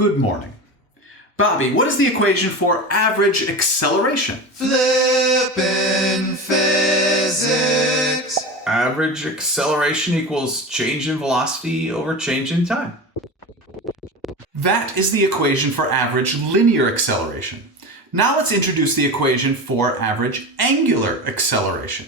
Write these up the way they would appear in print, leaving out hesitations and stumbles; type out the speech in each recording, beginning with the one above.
Good morning. Bobby, what is the equation for average acceleration? Flippin' physics. Average acceleration equals change in velocity over change in time. That is the equation for average linear acceleration. Now let's introduce the equation for average angular acceleration.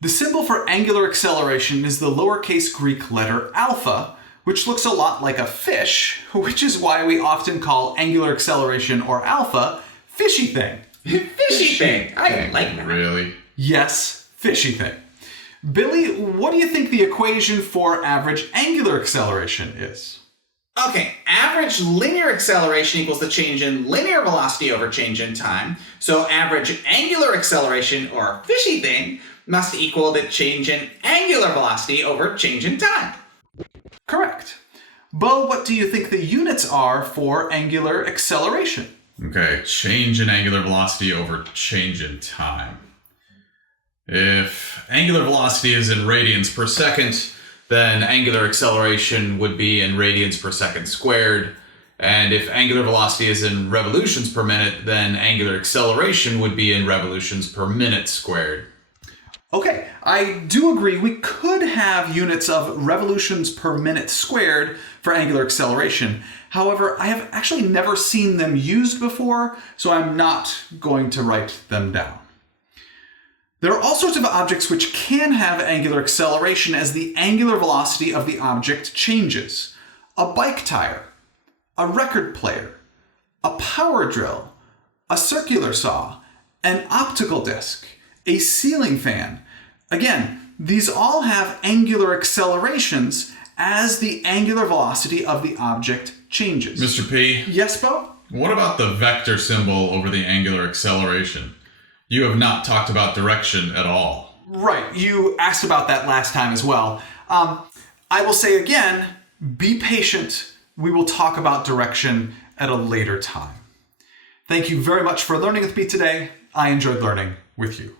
The symbol for angular acceleration is the lowercase Greek letter alpha, which looks a lot like a fish, which is why we often call angular acceleration or alpha fishy thing. Fishy thing. I like that. Really? Yes, fishy thing. Billy, what do you think the equation for average angular acceleration is? Okay, average linear acceleration equals the change in linear velocity over change in time. So average angular acceleration, or fishy thing, must equal the change in angular velocity over change in time. Correct. Bo, what do you think the units are for angular acceleration? Okay, change in angular velocity over change in time. If angular velocity is in radians per second, then angular acceleration would be in radians per second squared. And if angular velocity is in revolutions per minute, then angular acceleration would be in revolutions per minute squared. Okay, I do agree we could have units of revolutions per minute squared for angular acceleration. However, I have actually never seen them used before, so I'm not going to write them down. There are all sorts of objects which can have angular acceleration as the angular velocity of the object changes. A bike tire, a record player, a power drill, a circular saw, an optical disc, a ceiling fan. Again, these all have angular accelerations as the angular velocity of the object changes. Mr. P? Yes, Bo? What about the vector symbol over the angular acceleration? You have not talked about direction at all. Right, you asked about that last time as well. I will say again, be patient. We will talk about direction at a later time. Thank you very much for learning with me today. I enjoyed learning with you.